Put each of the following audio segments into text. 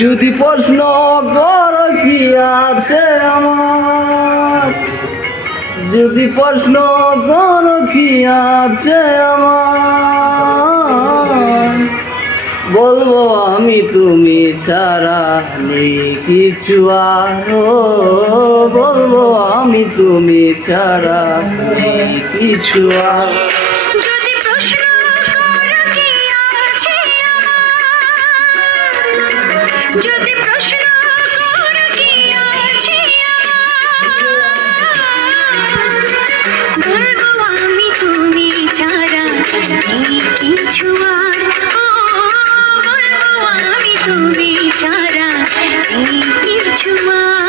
যদি প্রশ্ন কর কি আছে আমার, যদি প্রশ্ন কর কি আছে আমার, বলবো আমি তুমি ছাড়া নেই কিছু আর, বলবো আমি তুমি ছাড়া নেই কিছু আর। যদি প্রশ্ন করো কি আছে বলবো আমি তুমি ছাড়া নেই কিছু আর, বলবো আমি তুমি ছাড়া নেই কিছু আর।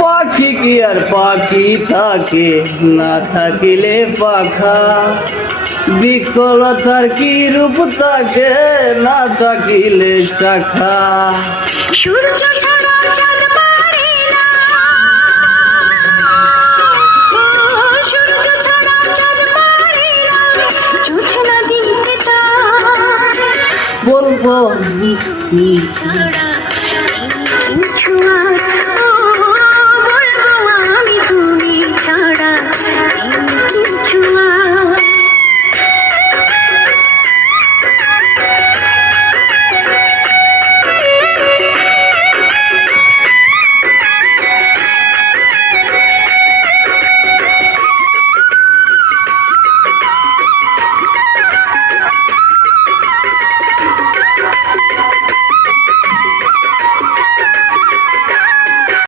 পাখি কি আর পাখি থাকে না থাকিলে পাখা, বিকলতার কি রূপ থাকে না থাকিলে শাখা। সূর্য ছাড়া চাঁদ পারে না, সূর্য ছাড়া চাঁদ পারে না, জোছনা দিতে তার, বলবো আমি তুমি ছাড়া